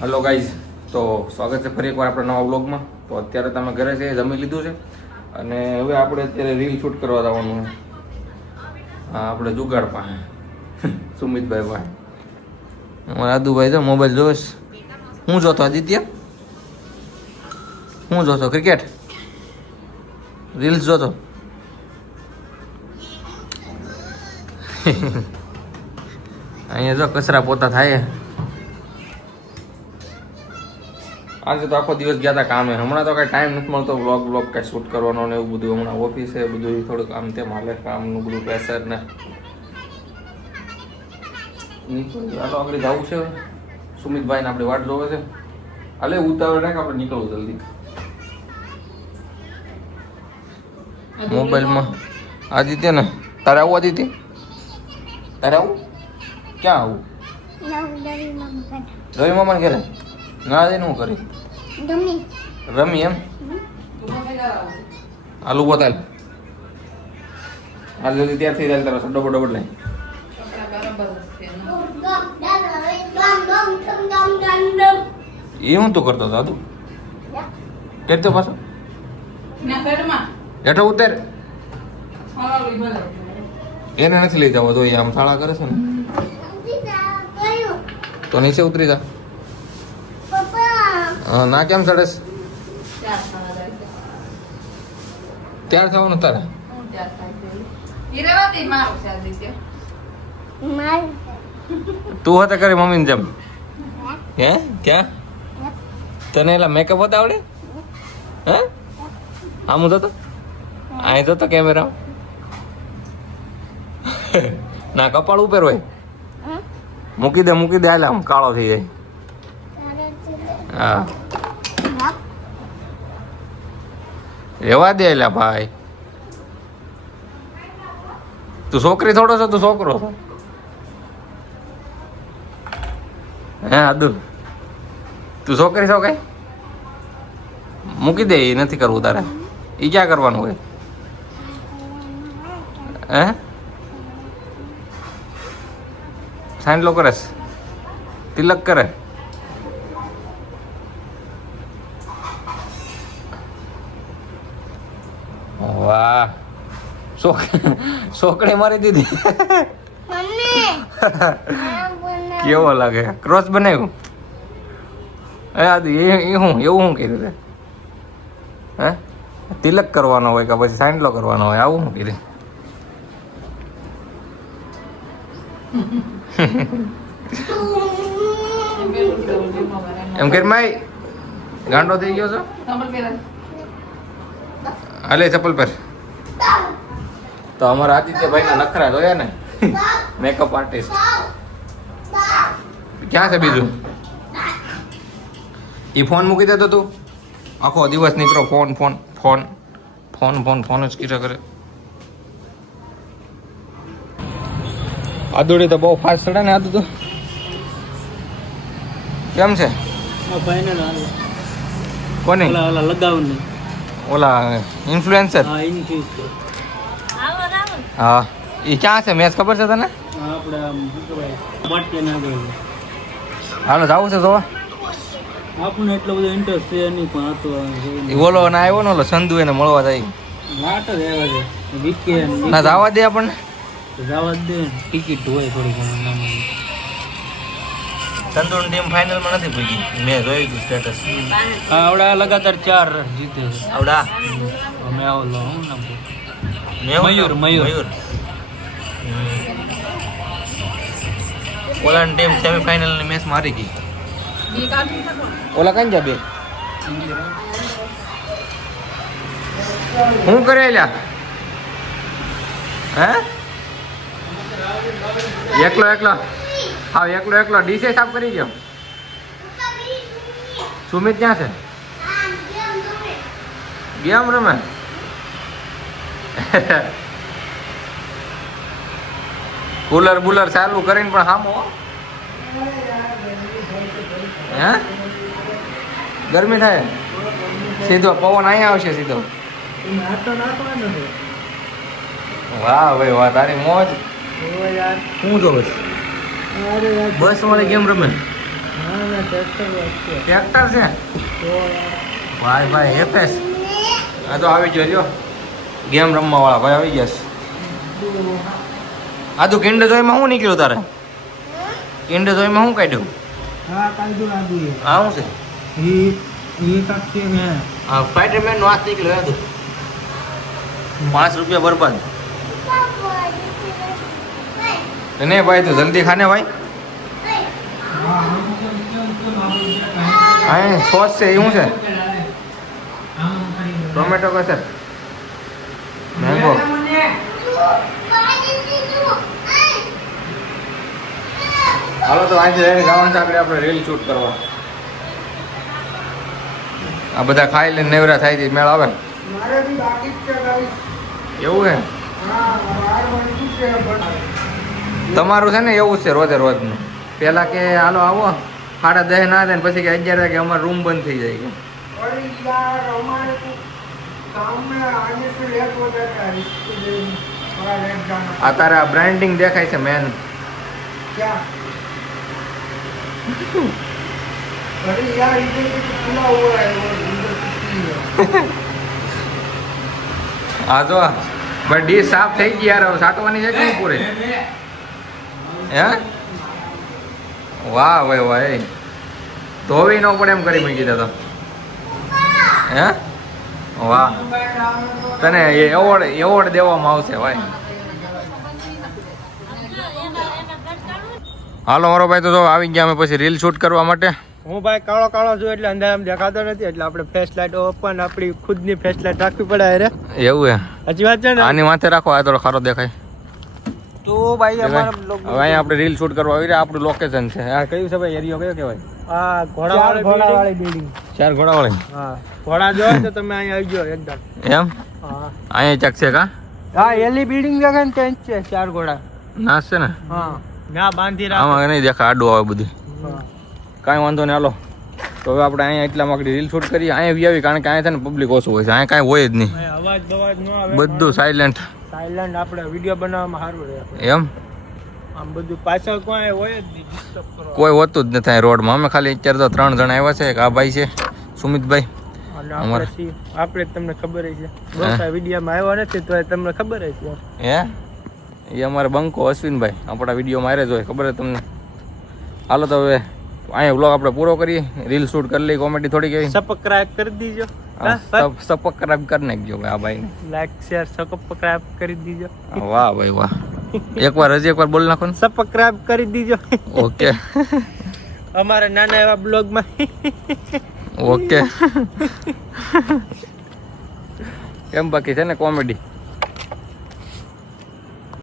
Hello guys, તો સ્વાગત છે ફરી એકવાર આપણા નવા વ્લોગમાં. તો અત્યારે તમે ઘરે છે, જમી લીધું છે અને હવે આપણે અત્યારે રીલ શૂટ કરવા જવાનું છે. હા, આપણે જુગાડ પાસે સુમિતભાઈ પાસે. અમારા આદુભાઈ તો મોબાઈલ જોઈશ. હું જોતો આદિત્ય? હું જોતો? ક્રિકેટ રીલ્સ જોતો? અહીંયા જો કચરા પોતા થાય. આજે તો આખો દિવસ ગયા હતા કામે. હમણાં તો કાંઈ ટાઈમ નથી મળતો વ્લોગ કાંઈ શૂટ કરવાનો ને એવું બધું. હમણાં ઓફિસે બધું થોડુંક આમ તેમ હાલે, કામનું બધું પ્રેશર ને. ચાલો આગળ જવું છે. સુમિતભાઈને આપણે વાટ જોવે છે. હાલે ઉતાવળ રાખ, આપણે નીકળવું જલ્દી. મોબાઈલમાં આદિત્ય ને તારે આવું? આદિત્ય તારે આવું? ક્યાં આવું? રવિ મામા ઘરે ના દે હું કરી રમી એમ. આલુ બોતાલ હાલ જલ્દી તૈયાર થઈ જાય. તારો સડ્ડો બડો બદલાય. એ હું તું કરતો હતો તું કેતો પાછો હેઠો ઉતર. એને નથી લઈ જવો તો એ આમ શાળા કરે છે ને, તો નીચે ઉતરી જા. ના કેમ ચડેસ? ત્યાર થવાનું તારે. તું હતા કરે મમ્મી ને જેમ. હે ક્યાં તને એલા મેકઅપ હતા આવડે? હે આમ તો અહીં તો કેમેરા ના કપાળ ઉપર હોય. મૂકી દે હાલ, આમ કાળો થઈ જાય. હા રેવા દે એલા ભાઈ. તું છોકરી થોડો છો? તું છોકરો છો? હે આદુ તું છોકરી છો? કઈ મૂકી દે. એ નથી કરવું તારે. એ ક્યાં કરવાનું હોય? હે સાંડલો કરે તિલક કરે. વાહ, છોકરી મારી દીધી. કેવો લાગે? ક્રોસ બનાવ્યું? એ હું એવું શું કર્યું રે? હે તિલક કરવાનો હોય કે પછી સાંડલો કરવાનો હોય? આવું શું કર્યું? એમ કે માય ગાંડો થઈ ગયો છો? હાલે ચપ્પલ પર. તો અમારા આદિત્યભાઈ ના નખરા જોયા ને. મેકઅપ આર્ટિસ્ટ ક્યાં છે બીજું? એ ફોન મૂકી દેતો તું. આખો દિવસ નીકળો phone phone phone phone phone phone જ કીધા કરે. આદુડી તો બહુ ફાસ્ટ ચડે ને. આદુ તો કેમ છે? કોની? ઓલા ઇન્ફ્લુએન્સર. હા, એ ક્યાં છે? મેચ ખબર છે તને? હાલો જવું છે જોવા. આપણને એટલો બધો ઇન્ટરેસ્ટ છે નહીં, પણ આ તો ઓલો ના આવ્યો ને ઓલો સંધુ એને મળવા જાય. ના જવા દે આપણને. જવા દે, ટિકિટ હોય થોડી ઘણી. સંધુ ટીમ ફાઇનલમાં નથી પડી. મેં જોયું હતું સ્ટેટસ. આવડા લગાતાર 4 જીતે છે. આવડા અમે આવો હું નામ મયુર. ઓલાની ટીમ સેમીફાઇનલની મેચ મારી ગઈ. ઓલા કઈ જા બે હું કરે લ્યા? હે એકલો હા એકલો ડીસે સાફ કરી ગયો. સુમિત ક્યાં છે? ગેમ રમે. કુલર બુલર ચાલુ કરીને પણ હામો. હે ગરમી થાય. સીધો પવન અહીંયા આવશે સીધો. વાહ ભાઈ વાહ, તારી મોજ. શું જો બસ વાળી ગેમ રમે? ટ્રેક્ટર છે ભાઈ ભાઈ એફએસ આ તો આવી ગયો જો ગેમ રમવા વાળા ભાઈ આવી ગયા છે આ તું કિન્ડર જોઈમાં શું નીકળ્યું તારે કિન્ડર જોઈમાં શું કાઢ્યું હા શું છે હા સ્પાઈડરમેન નો હાથ નીકળ્યો હતું 5 રૂપિયા બરબાદ નહીં ભાઈ તું જલ્દી ખાને ભાઈ હા સોસ છે એ શું છે ટોમેટો કસર મેંગો હાલો તો આજે જવાનું છે આપણે રીલ શૂટ કરવા આ બધા ખાઈ લઈને નેવરા થાય છે મેળ આવે એવું હે તમારું છે ને એવું જ છે રોજે રોજનું પેલા કે હાલો આવો 10:30 ના થાય ને પછી કે 11 વાગે અમારો રૂમ બંધ થઈ જાય કે આ તારા બ્રાન્ડિંગ દેખાય છે મેન હા તો બટ ડીશ સાફ થઈ ગઈ યાર હવે સાટવાની છે કે નહીં પૂરી હે વાહ ભાઈ વાહ ધોવી ન પડે એમ કરી મૂકી દીધા તો હે વાહ તને એવોર્ડ દેવામાં આવશે ભાઈ હાલો મારો ભાઈ તો આવી ગયા અમે પછી રીલ શૂટ કરવા માટે હું ભાઈ કાળો છું એટલે અંધારામાં દેખાતો નથી એટલે આપણે ફ્લેશ લાઇટ ઓપન આપણી ખુદની ફ્લેશ લાઇટ રાખવી પડે રે એવું હે સાચી વાત છે ને આની માથે રાખો આ થોડો ખારો દેખાય તો ભાઈ અમારા બ્લોગ હવે અહીંયા આપણે રીલ શૂટ કરવા આવી રહ્યા આપણું લોકેશન છે આ કયું છે ભાઈ એરિયો કયો કહેવાય આ ઘોડાવાળી બિલ્ડિંગ 4 ઘોડાવાળી હા ઘોડા જોવે તો તમે અહીંયા આવી જાઓ એકદમ એમ હા અહીંયા ચક છે કા હા એલી બિલ્ડિંગ દેખાય ને ત્યાં જ છે 4 ઘોડા નાસ છે ને હા ના બાંધી રાખ આમાં નહીં દેખાય આડું આવે બધું હા કાંઈ વાંધો નહીં હાલો તો હવે આપણે અહીંયા એટલા માટે રીલ શૂટ કરીએ અહીંયા આવી કારણ કે અહીંયા છે ને પબ્લિક ઓછું હોય છે અહીંયા કાંઈ હોય જ નહીં અવાજ બવાજ ન આવે બધું સાયલેન્ટ સાયલેન્ટ આપણે વિડિયો બનાવવામાં સારું રહે એમ આમ બધું પાછળ કોઈ હોય જ નહીં ડિસ્ટર્બ કરો કોઈ હોતું જ નથી રોડમાં અમે ખાલી અત્યારે તો 3 જણા આવ્યા છે એક આ ભાઈ છે સુમિતભાઈ અને આપણે તમને ખબર છે બહુ વિડીયોમાં આવ્યો નથી તો તમને ખબર છે હે એ અમારે બંકો અશ્વિનભાઈ આપણા વિડીયોમાં આવ્યા જ હોય ખબર છે તમને હાલો તો હવે અહીંયા વ્લોગ આપણે પૂરો કરીએ રીલ શૂટ કરી લઈ કોમેડી થોડી કેવી સબસ્ક્રાઇબ કરી દીજો સબસ્ક્રાઇબ કરી નાખજો ભાઈ આ ભાઈને લાઈક શેર સબસ્ક્રાઇબ કરી દીજો વાહ ભાઈ વાહ હજી એકવાર બોલ નાખો ને સબસ્ક્રાઇબ કરી દીજો ઓકે અમારા નાના એવા બ્લોગમાં ઓકે કેમ બાકી છે ને કોમેડી